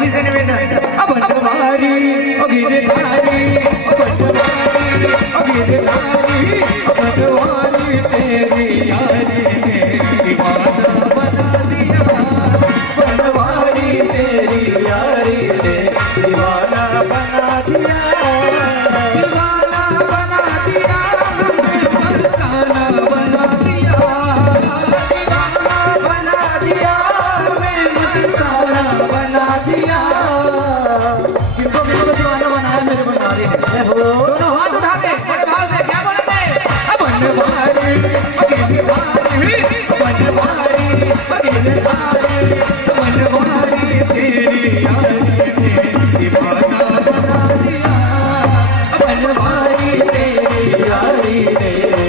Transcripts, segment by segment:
सभी से निवेदन अब बनवारी ओ गिरधारी तेरी यारी ने दीवाना बना दिया बनवारी तेरी यारी ने दीवाना बना दिया दीवाना बना दिया हमें मस्ताना बना दिया दीवाना बना दिया हमें मस्ताना बना दिया किसको दीवाना बनाया मेरे बनवारी ने दोनों हाथ उठा के बड़े भाव से क्या बोलेंगे बनवारी तेरी यारी ने दीवाना बना दिया बनवारी तेरी यारी ने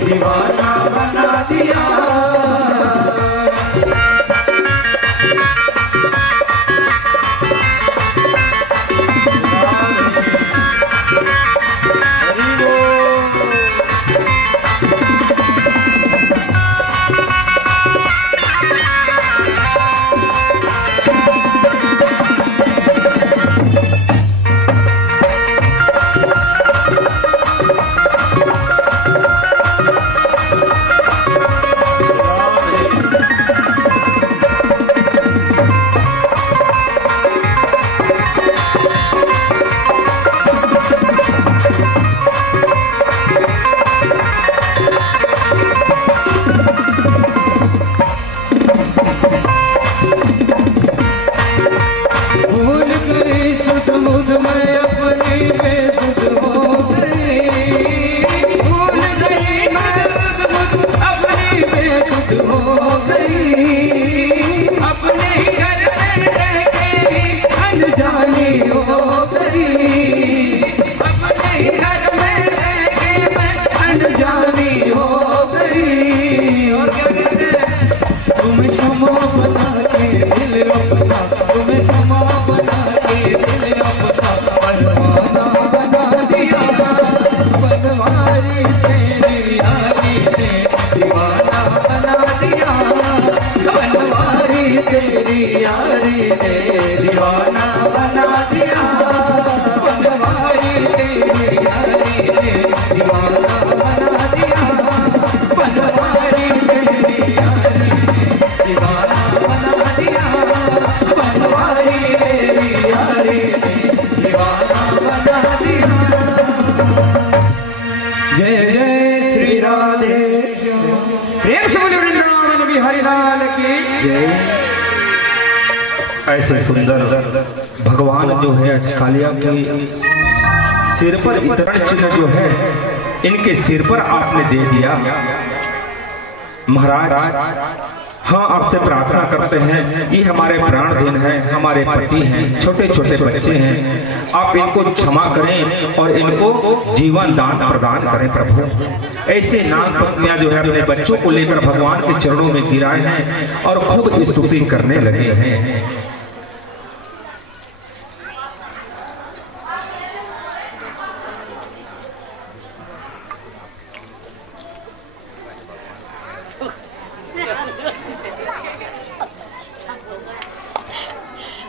दीवाना बना दिया तेरी यारी ने दीवाना बना दिया बनवारी तेरी यारी ने दीवाना बना दिया बनवारी तेरी यारी ने दीवाना बना दिया बनवारी तेरी यारी ने दीवाना बना दिया। जय जय श्री राधे प्रेम से बोले वृंदावन बिहारी लाल की जय। ऐसे सुंदर भगवान जो है कालिया के सिर पर इतना चिन्ह जो है इनके सिर पर आपने दे दिया महाराज। हाँ आपसे प्रार्थना करते हैं ये हमारे प्राणधीन हैं हमारे पति हैं छोटे छोटे बच्चे हैं आप इनको क्षमा करें और इनको जीवन दान प्रदान करें प्रभु। ऐसे नाग पत्नियां जो है अपने बच्चों को लेकर भगवान के चरणों में गिराए हैं और खूब स्तुति करने लगे हैं।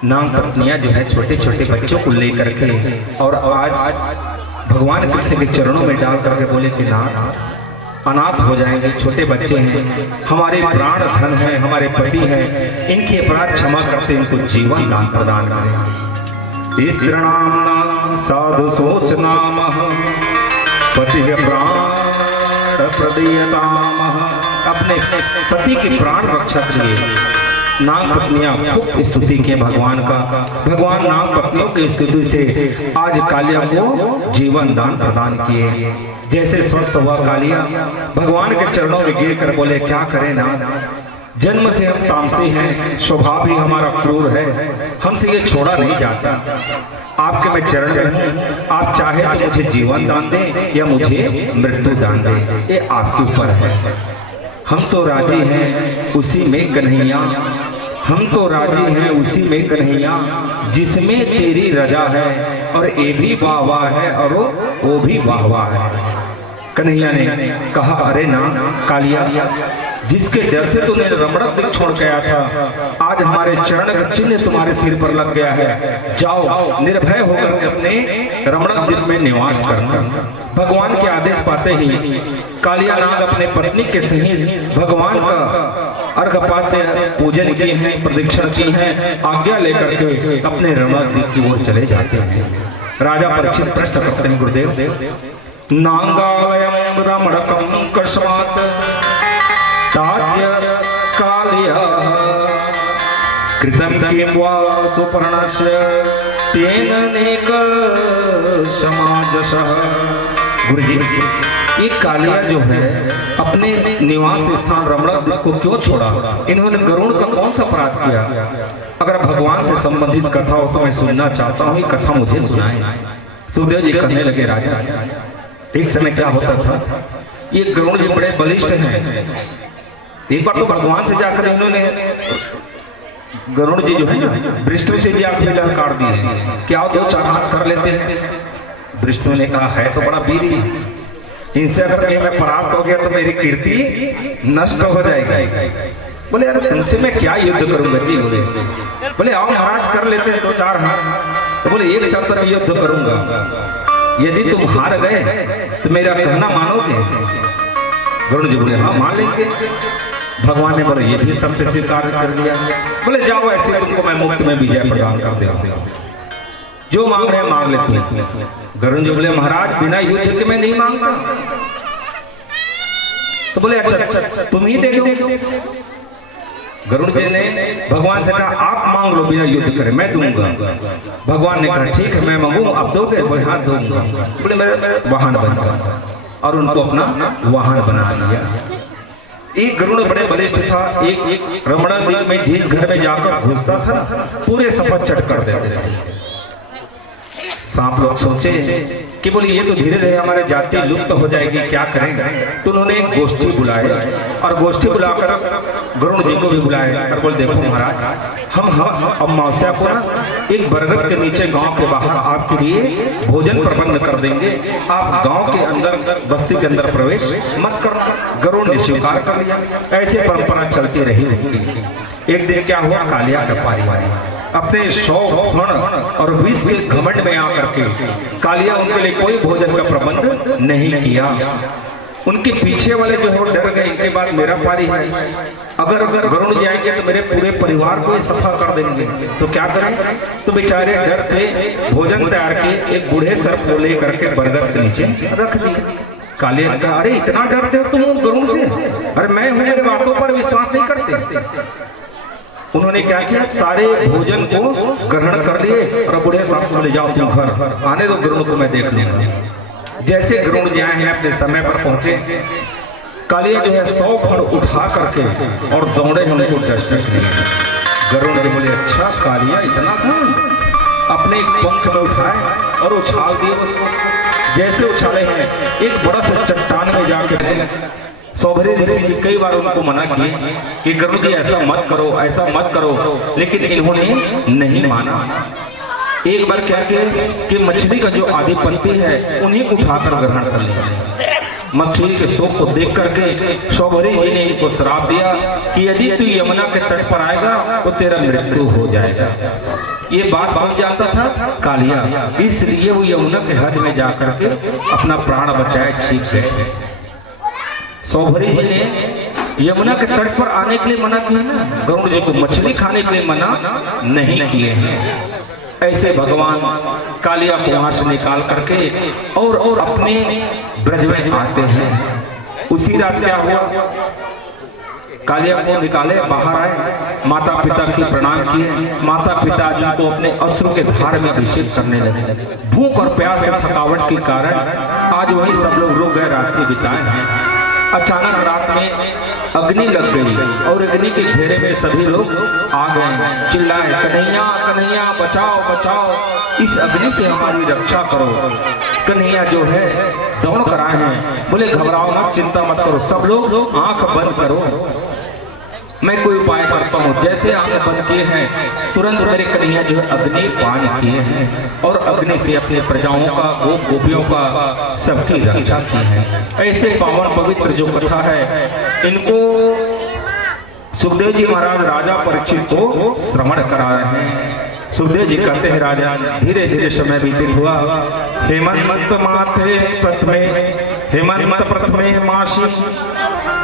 नाग पत्नियां जो है छोटे छोटे बच्चों को लेकर के और आज भगवान कृष्ण के चरणों में डाल करके बोले कि नाथ अनाथ हो जाएंगे छोटे बच्चे हैं हमारे प्राण धन हैं हमारे पति हैं इनके अपराध क्षमा करते इनको जीवन दान प्रदान करें। इस नाम साधु सोच नाम पति के प्राण प्रदीयताम अपने पति के प्राण रक्षा किए। नाग पत्नियां खूब स्तुति किए भगवान का। भगवान नाग पत्नियों की स्तुति से आज कालिया को जीवन दान प्रदान किए। जैसे स्वस्थ हुआ कालिया भगवान के चरणों में गिर कर बोले क्या करें नाथ जन्म से हम तामसी हैं स्वभाव भी हमारा क्रूर है हमसे ये छोड़ा नहीं जाता आपके मैं चरण में आप चाहे तो मुझे जीवन दान दें या मुझे मृत्यु दान दें ये आपके ऊपर है। हम तो राजी हैं उसी में कन्हैया हम तो राजी हैं उसी में कन्हैया जिसमें तेरी रजा है और ये भी वाह वाह है और वो भी वाह वाह है। कन्हैया ने कहा अरे ना कालिया जिसके डर से तूने रमणक दिख छोड़ गया था, आज हमारे चरण का चिन्ह तुम्हारे सिर पर लग गया है। जाओ निर्भय होकर के अपने रमणक दिख में निवास करना। भगवान के आदेश पाते ही कालिया नाग अपने पत्नी के सहित भगवान का अर्घपाद्य पूजन किए हैं, प्रदक्षिण की है, आज्ञा लेकर के अपने रमणक दिख की ओर चले जाते हैं। राजा परीक्षित प्रश्न करते हैं, गुरुदेव नांगालयम रमणकम कस्मात् ताज्य कालिया कृतं किं वा सुपर्णस्य तेन नेक समाजसः। गुरुजी, ये कालिया जो है अपने निवास स्थान रमणक को क्यों छोड़ा? इन्होंने गरुड़ का कौन सा अपराध किया? अगर भगवान से संबंधित कथा हो तो मैं सुनना चाहता हूँ, ये कथा मुझे सुनाए। सुखदेव जी कहने लगे, राजा एक समय क्या होता था, ये गरुड़ जी बड़े बलिष्ठ हैं। एक बार तो भगवान से जाकर इन्होंने गरुड़ जी जो है ना विष्णु से भी आखिरी ललकार दिए, क्या दो चार हाथ कर लेते हैं। विष्णु ने कहा, है तो बड़ा वीर, इनसे अगर कहीं मैं परास्त हो गया तो मेरी कीर्ति नष्ट हो जाएगी। बोले यार तुमसे मैं क्या युद्ध करूंगा जी। बोले आओ महाराज कर लेते हैं दो चार हाथ। तो बोले एक शर्त में युद्ध करूंगा, यदि तुम हार गए तो मेरा कहना मानोगे? गरुड़ जी बोले हाँ मान लेंगे। भगवान ने बोले ये भी शर्त स्वीकार कर लिया। बोले जाओ ऐसे तुमको मैं मुफ्त में विजय प्रदान कर देगा, जो मांग रहे मांग लेते। गरुड़ जी बोले महाराज बिना युद्ध के मैं नहीं मांगता। तो बोले अच्छा तुम ही दे दो। गरुड़ जी ने भगवान से कहा आप मांग लो बिना युद्ध करे, मैं दूंगा। भगवान ने कहा ठीक है मैं मांगू, आप दोगे? बोले हाथ दूंगा। बोले मेरा वाहन बन गया और उनको अपना वाहन बना लिया। एक गरुड़ बड़े बलिष्ठ था, एक रमणक दिख में जिस घर में जाकर घुसता था पूरे सफर चट कर देते थे। सांप लोग सोचे कि बोले ये तो धीरे धीरे हमारे जाति लुप्त हो जाएगी, क्या करेंगे? तो उन्होंने एक गोष्ठी बुलाए और गोष्ठी बुलाकर गरुड़ जी को भी बुलाए और बोले देखो महाराज हम अमावस्या को एक बरगद के नीचे गांव के बाहर आपके लिए भोजन प्रबंध कर देंगे, आप गांव के अंदर बस्ती के अंदर प्रवेश मत करना। गरुड़ ने स्वीकार कर लिया। ऐसे परंपरा चलती रही उनकी। एक दिन क्या हुआ, कालिया का पारी अपने 100 फण और 20 के घमंड में आकर के कालिया उनके लिए कोई भोजन का प्रबंध नहीं किया। उनके पीछे वाले जो हो डर गए, इनके बाद मेरा पारी है, अगर गरुड़ जाएंगे तो मेरे पूरे परिवार को सफा कर देंगे, तो क्या करें? तो बेचारे डर से भोजन तैयार किए, एक बूढ़े सर्प को लेकर के बरगद के नीचे रख दिए। कालिया कहा अरे इतना डरते हो तुम गरुड़ से? अरे मैं हूं, मेरे बातों पर विश्वास नहीं करते। उन्होंने क्या किया, सारे भोजन को ग्रहण कर लिए और बूढ़े साहब को ले जाओ तुम घर, आने दो गरुड़ को मैं देख लूंगा। जैसे गरुड़ जी आए हैं अपने समय पर पहुंचे, कालिया जो है 100 फण उठा करके और दौड़े हैं उनको डसने के लिए। गरुड़ जी बोले अच्छा कालिया इतना धन, अपने एक पंख में उठाए और उछाल दिए उसको। जैसे उछाले हैं एक बड़ा सा चट्टान में जाके सौभरी ऋषि जी कई बार उनको मना किए कि गरुड़ जी ऐसा मत करो, ऐसा मत करो, लेकिन इन्होंने नहीं माना। एक बार क्या किया कि मछली का जो आधिपत्य है उन्हीं को उठाकर ग्रहण कर लिया। मछली के शोक को देख करके सौभरी जी ने इनको श्राप दिया कि यदि तू यमुना के तट पर आएगा तो तेरा मृत्यु हो जाएगा। ये बात कौन जानता था? कालिया। इसलिए वो यमुना के हद में जाकर के अपना प्राण बचाए, छीप गए। सौभरी जी ने यमुना के तट पर आने के लिए मना किया ना, गरुड़ जी को मछली खाने के लिए मना नहीं किए हैं। ऐसे भगवान कालिया को वहां से निकाल करके और अपने ब्रज में आते हैं। उसी रात क्या हुआ, कालिया को निकाले बाहर आए, माता पिता की प्रणाम किए। माता पिता जिनको अपने अश्रु के धार में अभिषेक करने लगे। भूख और प्यास से थकावट के कारण आज वही सब लोग रो गए, रात्रि बिताए हैं। अचानक रात में अग्नि लग गई और अग्नि के घेरे में सभी लोग आ गए, चिल्लाए कन्हैया कन्हैया बचाओ बचाओ, इस अग्नि से हमारी रक्षा करो। कन्हैया जो है दौड़ कर आए हैं, बोले घबराओ मत, चिंता मत करो, सब लोग आंख बंद करो, मैं कोई उपाय करता हूँ। जैसे आंख बंद किए हैं तुरंत मेरे कन्हैया जो है अग्नि पान किए हैं और अग्नि से अपने प्रजाओं का, वो गोपियों का सबकी रक्षा की है। ऐसे पावन पवित्र जो कथा है इनको सुखदेव जी महाराज राजा परीक्षित को श्रवण करा रहे हैं। सुखदेव जी कहते हैं, राजा धीरे धीरे समय व्यतीत हुआ। हेमंत माथे प्रथमे हेमंत प्रथमे मासी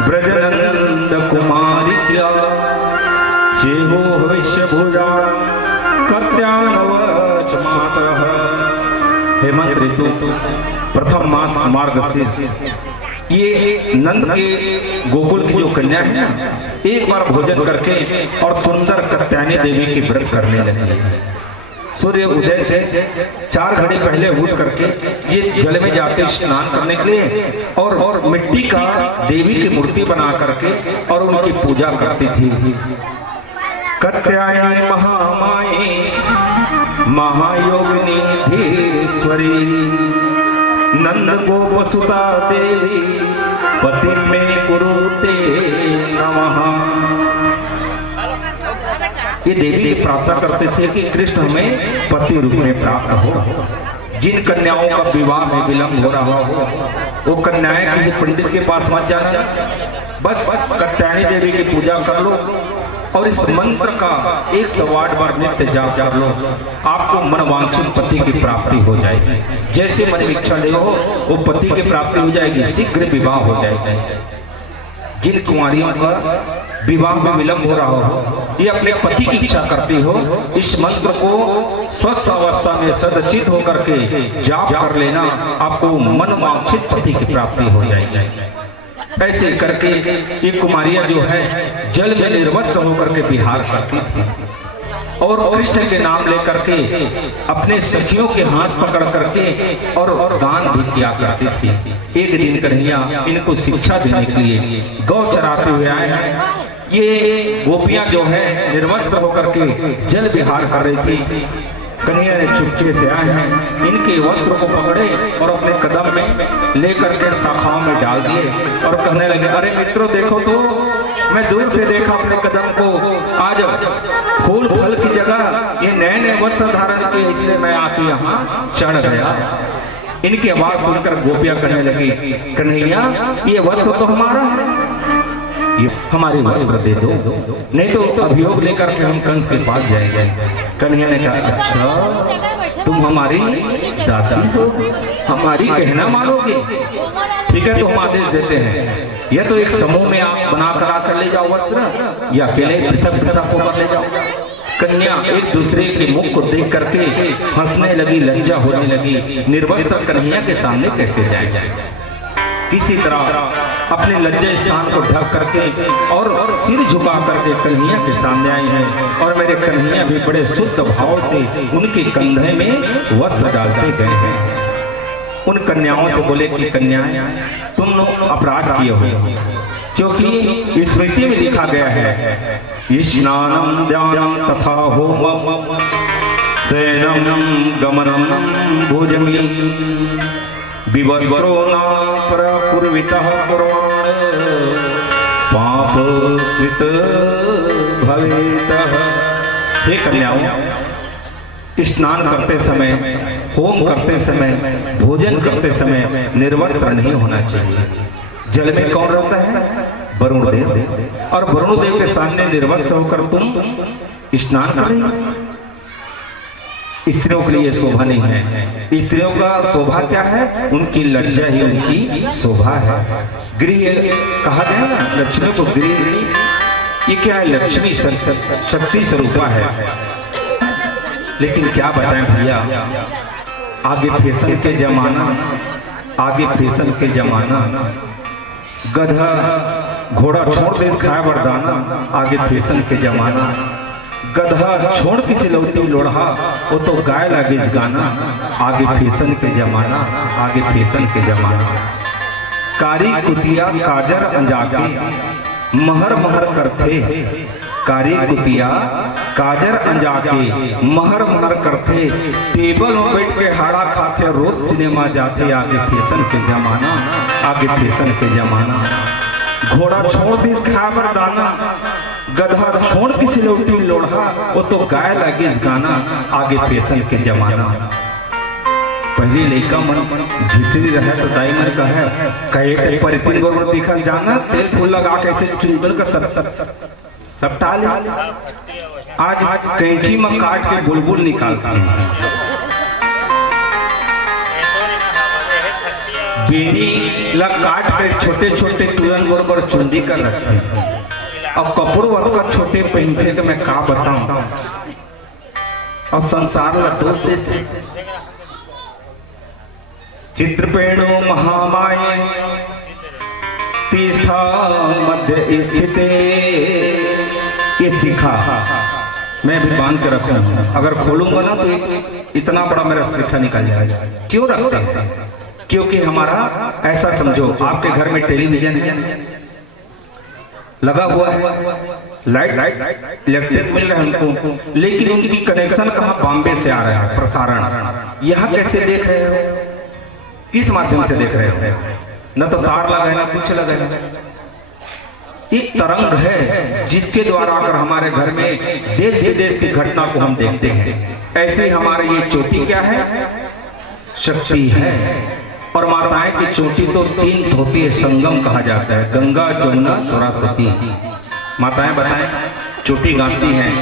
ब्रजनंद कुमारी क्या चेहो भविष्य भुजा कत्यानवच मातरः। हेमंत ऋतु प्रथम मास मार्गशीर्ष, ये नंद के गोकुल की जो कन्या है ना, एक बार भोजन करके और सुंदर कत्यायनी देवी की व्रत करने लगी। सूर्य उदय से 4 घड़ी पहले उठ करके ये जल में जाते स्नान करने के लिए और मिट्टी का देवी की मूर्ति बना करके और उनकी पूजा करती थी। कत्यायनी महामाई महायोगिनी धीश्वरी नंद गोपसुता देवी पति में कुरुते नमः। ये देवी प्रार्थना करते थे कि कृष्ण हमें पति रूप में प्राप्त हो। जिन कन्याओं का विवाह में विलंब हो रहा हो वो कन्याएं किसी पंडित के पास मत जाना, बस कत्यायनी देवी की पूजा कर लो और इस मंत्र का 108 बार नित्य जाप कर लो, आपको मनवांछित पति की प्राप्ति हो जाएगी। जैसे मन में इच्छा ले हो वो पति की प्राप्ति हो जाएगी, शीघ्र विवाह हो जाएगी। जिन कुमारियों का विवाह में विलंब हो रहा हो, ये अपने पति की इच्छा करती हो, इस मंत्र को स्वस्थ अवस्था में सदचित होकर के जाप कर लेना, आपको मनवांछित पति की प्राप्ति हो जाएगी। ऐसे करके ये कुमारियां जो है जल में निर्वस्त्र होकर के विहार करती थी और कृष्ण के नाम लेकर के अपने सखियों के हाथ पकड़ करके और गान भी किया करती थी। एक दिन कन्हैया इनको शिक्षा देने के लिए गौ चराते हुए आए हैं। ये गोपियां जो है निर्वस्त्र होकर के जल विहार कर रही थी। कन्हैया ने चुपके से आए हैं, इनके वस्त्र को पकड़े और अपने कदम में लेकर के शाखाओं में डाल दिए और कहने लगे, अरे मित्रों देखो तो, मैं दूर से देखा अपने कदम को, आज फूल फल की जगह ये नए नए वस्त्र धारण किए, इसलिए मैं आके यहाँ चढ़ गया। इनकी आवाज सुनकर गोपियां कहने लगी, कन्हैया ये वस्त्र तो हमारा है, ये हमारे वस्त्र दे दो, नहीं तो अभियोग लेकर के हम कंस के पास जाएंगे। कन्हैया ने कहा, अच्छा तुम हमारी दासी हो, हमारी कहना मानोगे? ठीक है, तो हम आदेश देते हैं, या तो एक समूह में आप बना कर आकर ले जाओ वस्त्र, या अकेले पृथक पृथक होकर ले जाओ। कन्या एक दूसरे के मुख को देख करके हंसने लगी, लज्जा होने लगी। निर्वस्त्र कन्हैया के सामने कैसे जाए? किसी तरह अपने लज्जा स्थान को ढक करके और सिर झुका करके कन्हैया के सामने आए हैं और मेरे कन्हैया भी बड़े शुद्ध भाव से उनके कंधे में वस्त्र डालते गए हैं। उन कन्याओं से बोले कि कन्याएं तुम लोग अपराध किए हो, क्योंकि स्मृति में लिखा गया है, स्नानम ध्यानम तथा होमम शयनम गमनम भोजमी विवस्त्रो न प्रकुर्वितः कुर्वाण पाप कृत भवेतः। हे कन्याओं, स्नान करते समय, होम करते समय, भोजन करते समय निर्वस्त्र नहीं होना चाहिए। जल में कौन रहता है? वरुण देव, और वरुण देव के सामने निर्वस्त्र होकर तुम स्नान कर रही हो। स्त्रियों के लिए शोभा नहीं है। स्त्रियों का शोभा क्या है? उनकी लज्जा ही उनकी शोभा है। गृह कहा गया ना, लक्ष्मी को गृह, ये क्या है? लक्ष्मी शक्ति स्वरूपा है। लेकिन क्या बताएं भैया, आगे फैशन के जमाना, आगे फैशन के जमाना, गधा घोड़ा छोड़ दे खाया बरदाना, आगे फैशन के जमाना, गधा छोड़ के सिलौटी लोढ़ा, वो तो गाय लागे इस गाना, आगे फैशन के जमाना, आगे फैशन के जमाना। कारी कुतिया काजर अंजाके महर महर करते, कारी कुतिया काजर अंजाके महर महर करते, टेबल में बैठ के हाड़ा खाते, रोज सिनेमा जाते, आगे फैशन के जमाना, आगे फैशन के जमाना। घोड़ा छोड़ दिस खाबर दाना, गधा छोड़ की सिलौटी लोढ़ा, वो तो गाय लगी इस गाना, आगे फैशन के जमाना। पहले लड़का मन झुतरी रहे तो दाई मन कहे, कहे पर तीन गोर दिखा जाना, तेल फूल लगा कैसे चुंदर का सर सब टाल आज कैंची में काट के बुलबुल निकालता हूँ, बेनी ला काट के छोटे छोटे टूरन बरोबर चुंदी कर रखते हैं। अब कपड़ों वाला छोटे पहनते तो मैं का बताऊं, और संसार ला दोस्त देश चित्रपेणो महामाये तिष्ठा मध्य स्थिते, ये सीखा मैं भी बांध के रखूं, अगर खोलूंगा ना तो इतना बड़ा मेरा सीखा निकल जाएगा। क्यों रखते हैं? क्योंकि हमारा ऐसा समझो, आपके घर में टेलीविजन है लगा हुआ है, लाइट इलेक्ट्रिक मिल रहा है उनको, लेकिन उनकी कनेक्शन कहाँ? बॉम्बे से आ रहा है प्रसारण। यहाँ कैसे देख रहे हो? किस माध्यम से देख रहे हो? न तो तार लगा है ना कुछ लगा है, एक तरंग है जिसके द्वारा अगर हमारे घर में देश विदेश की घटना को हम देखते हैं। ऐसे हमारे ये चोटी क्या है? शक्ति है। और माताएं की चोटी तो 3 होती है, संगम कहा जाता है, गंगा जमुना सरस्वती। माताएं बताएं चोटी गाती हैं,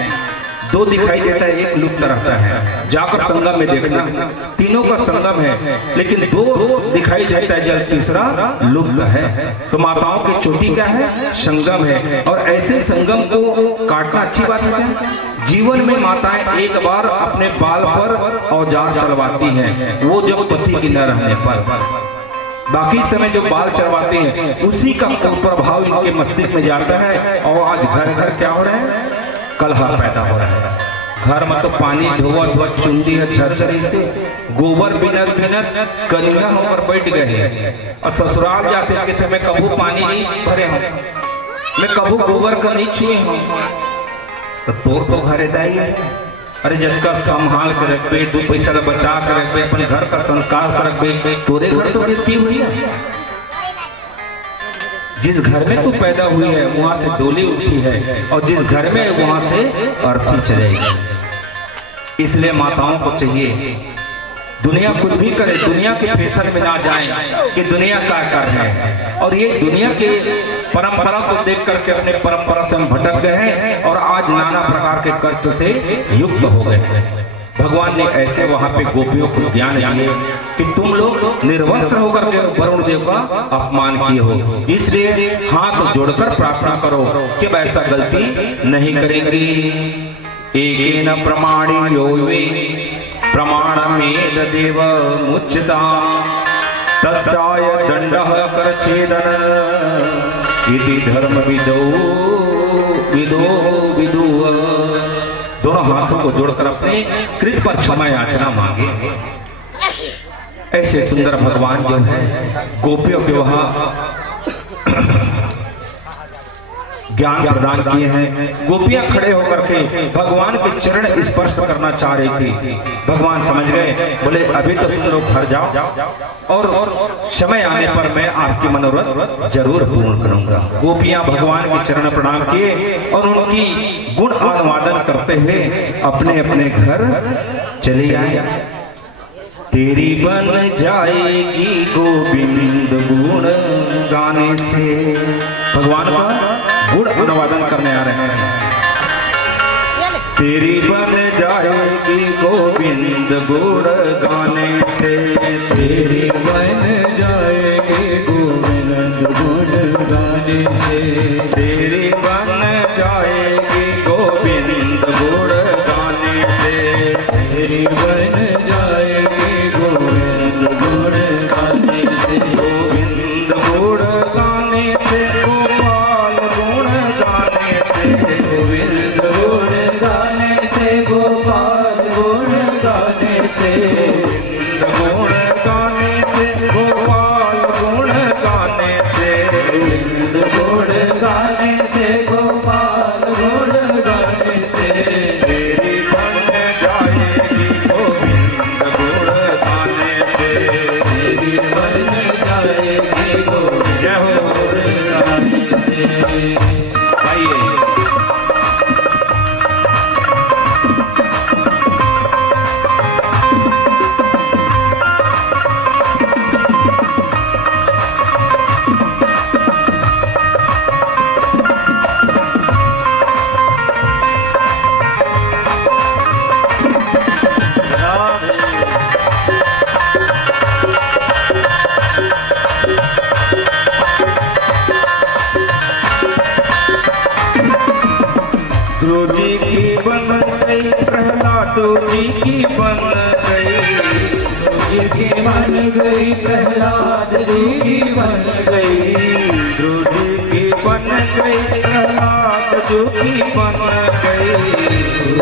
2 दिखाई देता है, एक लुप्त रहता है, जाकर संगम में देखना, तीनों का संगम है, लेकिन 2 दिखाई देता है, जल तीसरा लुप्त है। तो माताओं की चोटी क्या है? संगम है। और ऐसे संगम को काटना अच्छी बात है क्या? जीवन में माताएं एक बार अपने बाल पर औजार चलवाती हैं, वो जब पति की न रहने पर, बाकी समय जो बाल चलवाती हैं उसी का प्रभाव इनके मस्तिष्क में जाता है। और आज घर घर क्या हो रहा है? कलह पैदा हो रहा है। घर में तो पानी धोआ धोआ चुंदी है झरझरी से, गोबर बिनर बिनर कनिया होकर बैठ गए हैं। और ससुराल जाते कहते मैं कबू पानी नहीं भरे हूँ, मैं कबू गोबर का नहीं छुए हूँ। तो तोर तो घरे दाई है, अरे जब का संभाल कर रखबे, 2 पैसा का बचा कर रखबे, अपने घर का संस्कार कर रखबे, तोरे घर तो मृत्यु हुई है। जिस घर में तू पैदा हुई है वहां से डोली उठी है, और जिस घर में वहां से अर्थी चलेगी। इसलिए माताओं को चाहिए दुनिया कुछ भी करे, दुनिया के फैशन में ना जाए कि दुनिया क्या कर रहे हैं। और ये दुनिया के परंपरा को देख करके अपने परंपरा से हम भटक गए हैं और आज नाना प्रकार के कष्ट से युक्त हो गए हैं। भगवान ने ऐसे वहां पे गोपियों को ज्ञान दिए कि तुम लोग निर्वस्त्र होकर के वरुण देव का अपमान किए हो, इसलिए हाथ जोड़कर प्रार्थना करो कि ऐसा गलती नहीं करेंगे। एकेन प्रमाणी योवे प्रमाणमेद देव मुच्यता तस्याय दंडः करछेदन इति धर्म विदो दोनों हाथों को जोड़कर अपने कृत पर क्षमा याचना मांगे। ऐसे सुंदर भगवान जो है गोपियों के वहां ज्ञान प्रदान किए हैं। गोपियां खड़े होकर के भगवान के चरण स्पर्श करना चाह रही थी। भगवान समझ गए, बोले अभी तो तुम लोग घर जाओ और समय आने पर मैं आपकी मनोरथ जरूर पूर्ण करूंगा। गोपियां भगवान के चरण प्रणाम किए और उनकी गुण अनुवादन करते हुए अपने अपने घर चले आए। तेरी बन जाएगी गोविंद गुण गाने से, भगवान का गुण अनुवादन करने आ रहे हैं। तेरी बन जाएगी गोविंद गुण गाने से, तेरी बन जाएगी गोविंद गुण गाने से, तेरी बन जाएगी गोविंद गुण गाने से, तेरी बन जाएगी गोविंद गुण गाने से, गोविंद गुण गाने से, गोपाल गुण गाने से, गोविंद गुण गाने से, गोपाल गुण गाने से, गुण गाने से, गोपाल गुण गाने से, गोविंद गुण गाने से, गोपाल गुण गाने से, तेरी बन जाएगी गोविंद गई प्रहलाद जी की बन गई, जी की बन गई प्रहलाद जी की बन गई, ध्रुव जी की बन गई प्रहलाद जी की बन गई,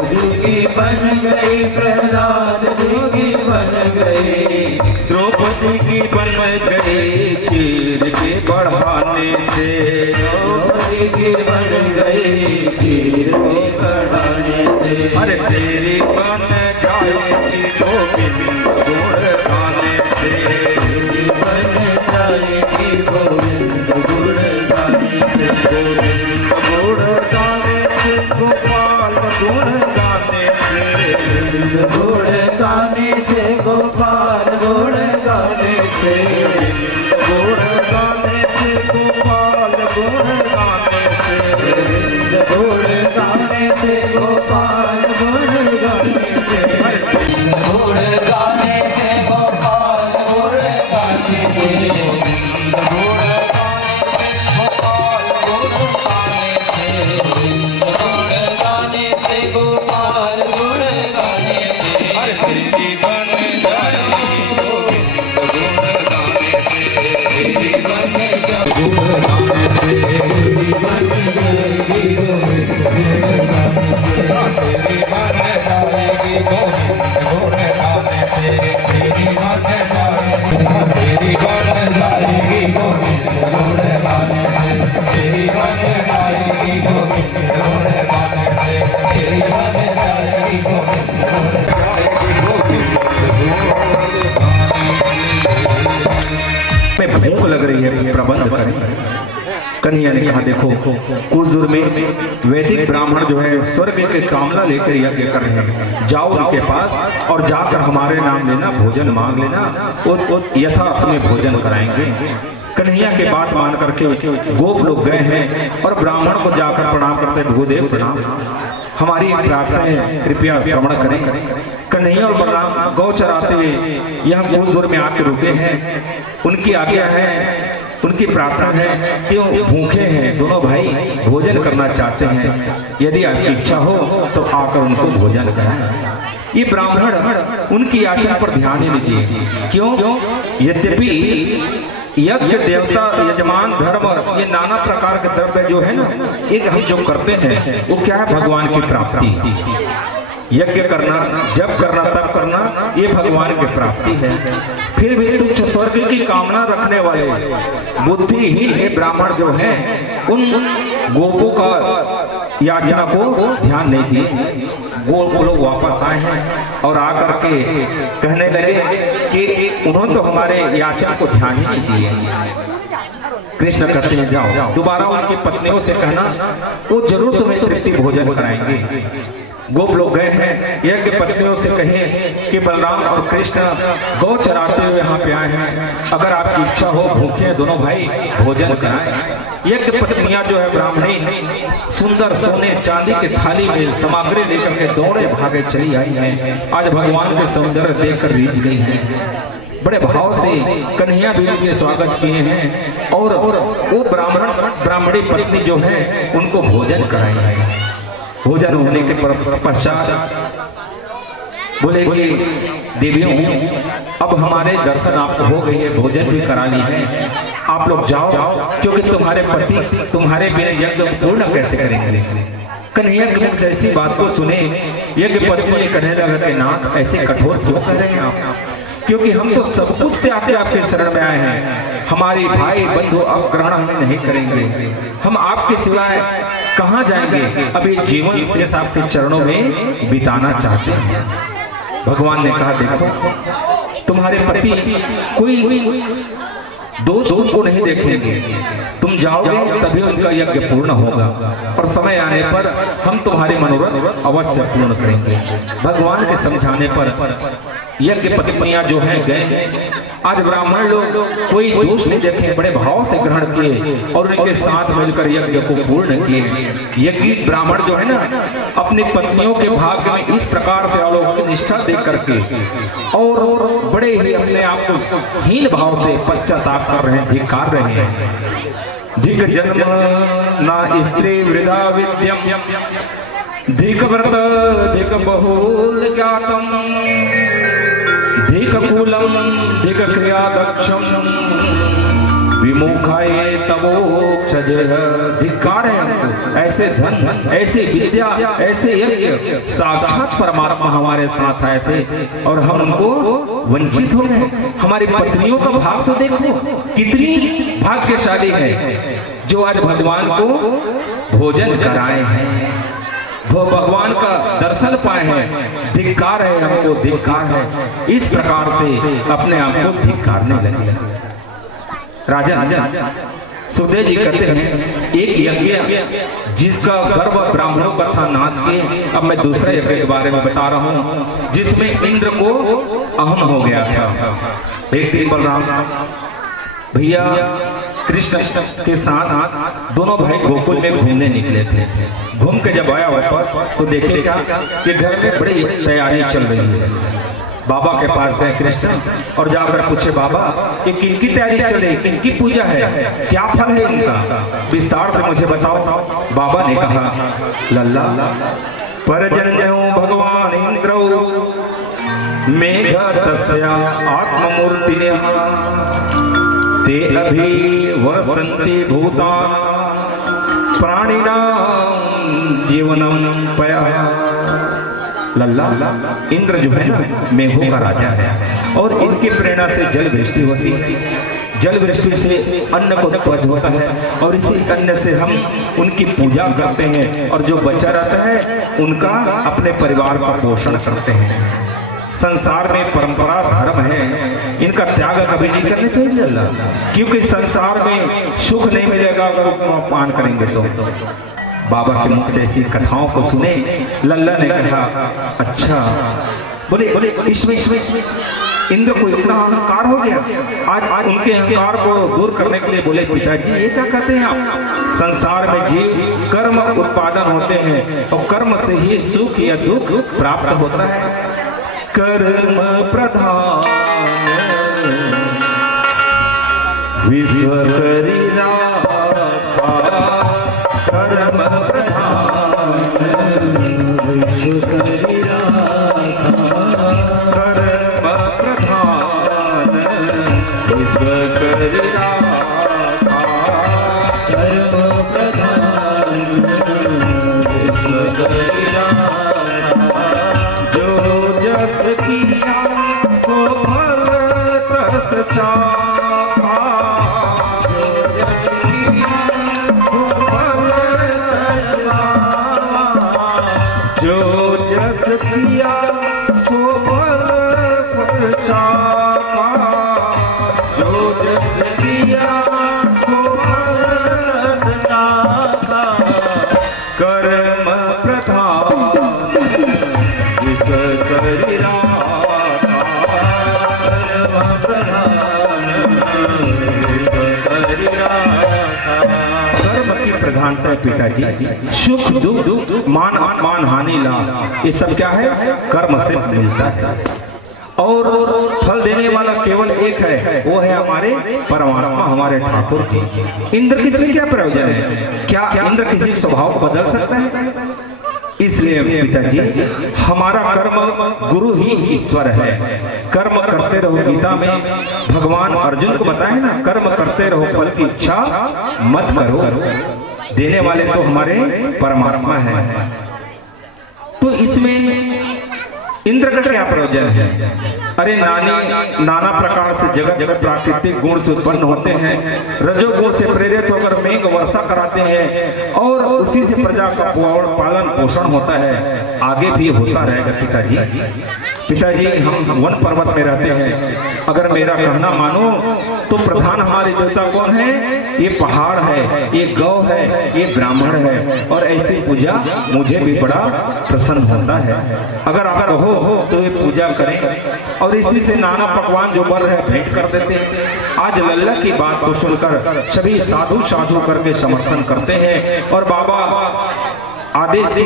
जी की बन गई प्रहलाद जी की बन गई, द्रौपदी की बन गई चीर के बढ़ाने से, द्रौपदी की बन गई चीर के बढ़ाने से, अरे तेरी बन जाएगी गोविंद गुण गाने से, तेरी बन जाएगी गोविंद गुण गाने से, गोविंद गुण गाने से, गोपाल गुण गाने से, गुण गाने से, गोपाल गुण गाने से, गुण गाने से, गोपाल गुण गाने से, गुण गाने से, गोपाल गुण गाने से, गुण गाने से, गोपाल गुण गाने से, गुण गाने से, गोपाल गुण गाने से, अरे तेरी बन जाएगी गोविंद गुण गाने से, तेरी बन जाएगी गुण गाने से, तेरी बन जाएगी गोविंद गुण गाने से, तेरी बन जाएगी गोविंद गुण गाने से, तेरी बन जाएगी, तेरी बन जाएगी गोविंद गुण गाने से, तेरी बन जाएगी गोविंद गुण गाने से, तेरी बन जाएगी गोविंद गुण में भूख लग रही है, प्रबंध करें। कन्हैया ने कहा देखो कुछ दूर में वैदिक ब्राह्मण जो है स्वर्ग के कामना लेकर यज्ञ कर रहे हैं, जाओ उनके पास और जाकर हमारे नाम लेना, भोजन मांग लेना, और यथा अपने भोजन कराएंगे। कन्हैया के बात मान करके गोप लोग गए हैं और ब्राह्मण को जाकर प्रणाम करते, भूदेव प्रणाम, हमारी प्रार्थना है कृपया श्रवण करें। कन्हैया और बलराम गौ चराते हुए यहाँ कुछ दूर में आके रुके हैं, उनकी आज्ञा है, उनकी प्रार्थना है कि वो भूखे हैं, दोनों भाई भोजन करना चाहते हैं, यदि आपकी इच्छा हो तो आकर उनको भोजन कराएं। ये ब्राह्मण उनकी याचना पर ध्यान ही नहीं दिए, क्यों? यद्यपि यज्ञ देवता यजमान धर्म ये नाना प्रकार के द्रव्य जो है ना, एक हम जो करते हैं वो क्या है? भगवान की प्राप्ति। यज्ञ करना, जब करना तब करना, ये भगवान की प्राप्ति है। फिर भी तुच्छ स्वर्ग की कामना रखने वाले बुद्धिहीन है ब्राह्मण जो है, उन गोपों का याचना को ध्यान नहीं दिए। गोप लोग वापस आए हैं और आकर के कहने लगे कि उन्होंने तो हमारे याचना को ध्यान ही नहीं दिए। कृष्ण कहते हैं जाओ दोबारा उनकी पत्नियों से कहना, वो जरूर तुम्हें तृप्ति भोजन कराएंगे। गोप लोग गए हैं, यज्ञ पत्नियों से कहे कि बलराम और कृष्ण गौ चराते हुए यहाँ पे आए हैं, अगर आपकी इच्छा हो भूखे दोनों भाई भोजन कराएं। यज्ञ पत्नियां जो है ब्राह्मणी सुंदर सोने चांदी के थाली में सामग्री लेकर के दौड़े भागे चली आई हैं। आज भगवान के सौंदर्य देखकर रीझ गई हैं, बड़े भाव से कन्हैया भी उनके स्वागत किए हैं और वो ब्राह्मणी पत्नी जो है उनको भोजन कराई है। भोजन होने के पश्चात बोले कि देवियों अब हमारे दर्शन आपको हो गई है, भोजन भी करा ली है, आप लोग जाओ, क्योंकि तुम्हारे पति तुम्हारे बिना यज्ञ पूर्ण कैसे करेंगे। कन्हैया के मुख से ऐसी बात को सुने यज्ञ पत्नी कहने लगा कि नाथ ऐसे कठोर क्यों कर रहे हैं आप, क्योंकि हम तो सब कुछ त्याग के आपके शरण में आए हैं, हमारे भाई बंधु अब ग्रहण हमें नहीं करेंगे, हम आपके सिवाय कहाँ जाएंगे, अभी जीवन शेष आपके चरणों में बिताना चाहते हैं। भगवान ने कहा देखो तुम्हारे पति कोई दोष को नहीं देखेंगे, तुम जाओगे तभी उनका यज्ञ पूर्ण होगा और समय आने पर हम तुम्हारे मनोरथ अवश्य पूर्ण करेंगे। भगवान के समझाने पर यज्ञ पत्नियां जो हैं गए। आज ब्राह्मण लोग कोई दोष नहीं देखे, बड़े भाव से ग्रहण किए और उनके साथ मिलकर यज्ञ को पूर्ण किए। यज्ञ ब्राह्मण जो है ना अपनी पत्नियों के भाग्य में इस प्रकार से अलौकिक निष्ठा दे करके और बड़े ही अपने आप को हीन भाव से पश्चाताप कर रहे हैं, धिक्कार रहे हैं। धिक जन्म ना स्त्री वृद्धा विद्यम, धिक व्रत धिक बहुल ज्ञातम धिक कूलम धिक क्रिया दक्षम विमुखाय तवोक्षज। धिक्कार है हमको, ऐसे धन, ऐसे विद्या, ऐसे यज्ञ, साक्षात परमात्मा हमारे साथ आए थे और हम उनको वंचित हो गए। हमारी पत्नियों का भाग तो देखो, कितनी भाग्यशाली है जो आज भगवान को भोजन कराए हैं, वो भगवान का दर्शन पाए हैं। धिक्कार है हमको, धिक्कार है। इस प्रकार से अपने आप को धिक्कारने लगे। राजा सुखदेव जी कहते हैं एक यज्ञ जिसका गर्व ब्राह्मणों का था नाश के, अब मैं दूसरे यज्ञ के बारे में बता रहा हूँ जिसमें इंद्र को अहम हो गया था। एक दिन बलराम भैया कृष्ण के साथ दोनों भाई गोकुल में घूमने निकले थे। घूम के जब आया वापस तो देखे क्या कि घर में बड़ी तैयारी चल रही है। बाबा के पास गए कृष्ण और जाकर पूछे, बाबा ये किनकी तैयारी चले, किनकी पूजा है, क्या फल है इनका, विस्तार से मुझे बताओ। बाबा ने कहा, लल्ला परजन्यो भगवान इंद्र मेघ तस्या आत्ममूर्ति ते अभी वर्षन्ति भूतान प्राणिनां जीवनम पया। लल्ला इंद्र जो है ना मेघों का राजा है और इनकी प्रेरणा से जल वृष्टि होती है। जल वृष्टि से अन्न को उत्पन्न होता है और इसी अन्न से हम उनकी पूजा करते हैं और जो बचा रहता है उनका अपने परिवार का पोषण करते हैं। संसार में परंपरा धर्म है, इनका त्याग कभी नहीं करने चाहिए लल्ला, क्योंकि संसार में सुख नहीं मिलेगा अगर अपमान करेंगे तो। बाबा के मुख से ऐसी कथाओं को सुने लल्ला ने कहा, अच्छा बोले इसमें इंद्र को इतना अहंकार हो गया। आज उनके अहंकार को दूर करने के लिए बोले, पिताजी ये क्या कहते हैं आप, संसार में जीव कर्म उत्पादन होते हैं और कर्म से ही सुख या दुख प्राप्त होता है। कर्म प्रधान विश्व करी राखा, कर्म प्रधान विश्व करी राखा, कर्म प्रधान विश्व करी राखा, कर्म प्रधान विश्व करी राखा। जो जस किया सो फल तस चाहा, जो जस किया सो फल तस चाहा, जो जस किया सो फल चाहा, जो जस किया सो फल चाहा, कर्म प्रधान विश्व करी राखा, कर्म प्रधान विश्व करी राखा। कर्म की प्रधानता है पिताजी, सुख दुख मान अपमान हानि लाभ ये सब क्या है, कर्म से मिलता है। और फल देने वाला केवल एक है, वो है हमारे परमात्मा, हमारे ठाकुर जी। इंद्र किसमें क्या प्रयोजन है, क्या इंद्र किसी स्वभाव को बदल सकता है? इसलिए पिताजी हमारा कर्म गुरु ही ईश्वर है। कर्म करते रहो, गीता में भगवान अर्जुन को बताए ना, कर्म करते रहो फल की इच्छा मत करो, देने वाले तो हमारे परमात्मा है। तो इसमें इंद्र का क्या प्रयोजन है? अरे नाना प्रकार से जगत जगत प्राकृतिक गुण से उत्पन्न होते हैं, रजोगुण से प्रेरित होकर मेघ वर्षा कराते हैं और उसी से प्रजा का पालन पोषण होता है, आगे भी होता रहेगा। पिताजी हम वन पर्वत में रहते हैं, अगर मेरा कहना मानो तो प्रधान हमारे देवता कौन है? ये पहाड़ है, ये गौ है, ये ब्राह्मण है और ऐसी पूजा मुझे भी बड़ा प्रसन्न होता है। अगर आप कहो तो ये पूजा करें और इसी से नाना पकवान जो बन रहे भेंट कर देते हैं। आज लल्ला की बात को सुनकर सभी साधु साधु करके समर्थन करते हैं और बाबा आदेश से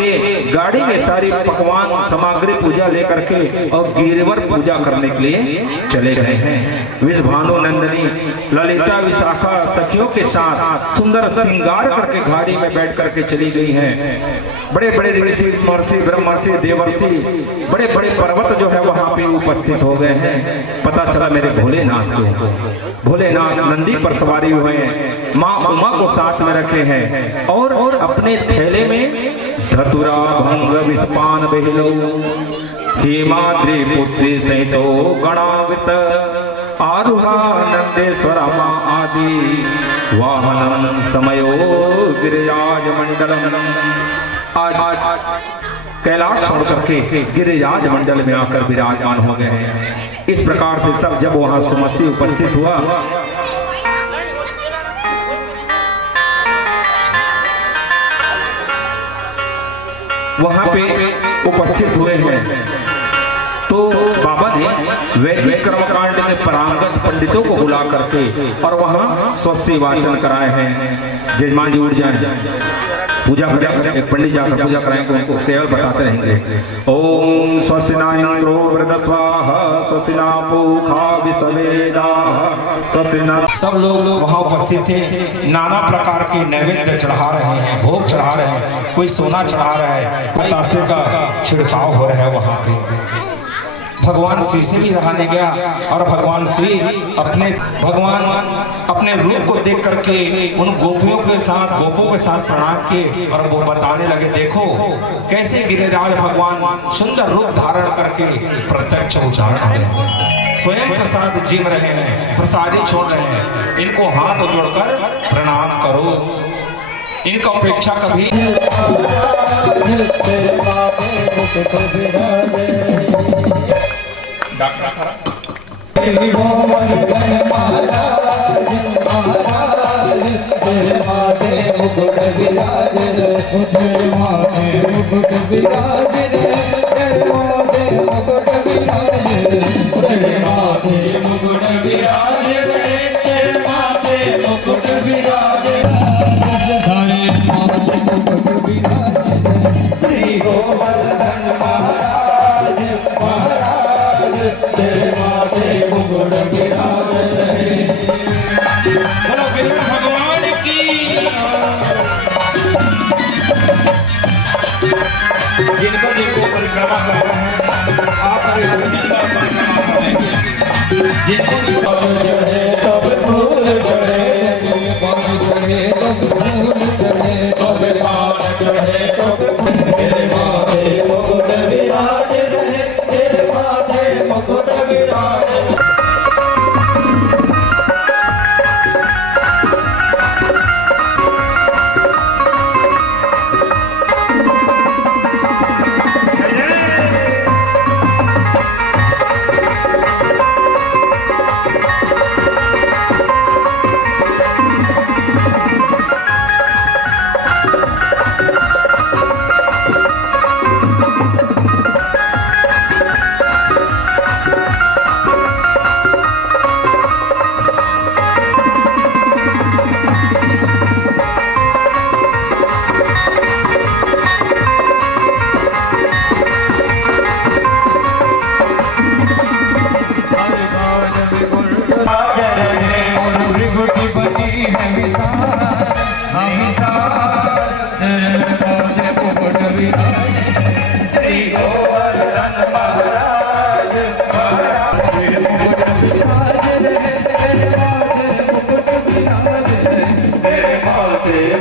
गाड़ी में सारी पकवान सामग्री पूजा लेकर के और गिरवर पूजा करने के लिए चले गए हैं। विषभानु नंदिनी ललिता विशाखा सखियों के साथ सुंदर श्रृंगार करके गाड़ी में बैठ करके चली गई हैं। बड़े बड़े ऋषि महर्षि ब्रह्मर्षि देवर्षि बड़े बड़े पर्वत जो है वहां पे उपस्थित हो गए हैं। पता चला मेरे भोलेनाथ को, भोलेनाथ नंदी पर सवारी हुए हैं, माँ उमा को साथ में रखे हैं और अपने थैले में धतुरा भंग विषपान बहिलो हेमाद्रि पुत्री सहितो गणावित आरुहा नंदेश्वर आदि वाहनम समयो गिरिराज मंडलम। आज कैलाश छोड़ करके गिरिराज मंडल में आकर विराजमान हो गए हैं। इस प्रकार से सब जब वहां सुमति उपस्थित हुआ, वहां पे उपस्थित हुए हैं तो बाबा ने वैदिक कर्मकांड में परांगत पंडितों को बुला करके और वहां स्वस्ति वाचन कराए हैं। जजमान जी उठ जाए, पूजा एक पंडित जाकर पूजा कराएंगे, उनको केवल बताते रहेंगे ओम स्वस्ति न इंद्रो वृद्धस्वाहा स्वस्ति न पूषा विश्ववेदाः स्वस्ति न। सब लोग वहां उपस्थित थे, नाना प्रकार के नैवेद्य चढ़ा रहे हैं, भोग चढ़ा रहे हैं, कोई सोना चढ़ा रहा है, कोई तासे का छिड़काव हो रहा है वहां पे। भगवान श्री से भी रहाने गया और भगवान श्री अपने रूप को देख करके उन गोपियों के साथ प्रणाम किए और वो बताने लगे, देखो कैसे गिरिराज भगवान सुंदर रूप धारण करके प्रत्यक्ष उदाहरण है, स्वयं प्रसाद जिम रहे हैं, प्रसादी छोड़ रहे हैं, इनको हाथ जोड़कर प्रणाम करो, इनका अपेक्षा कभी। डॉक्टर साहब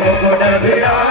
मुकुट विराज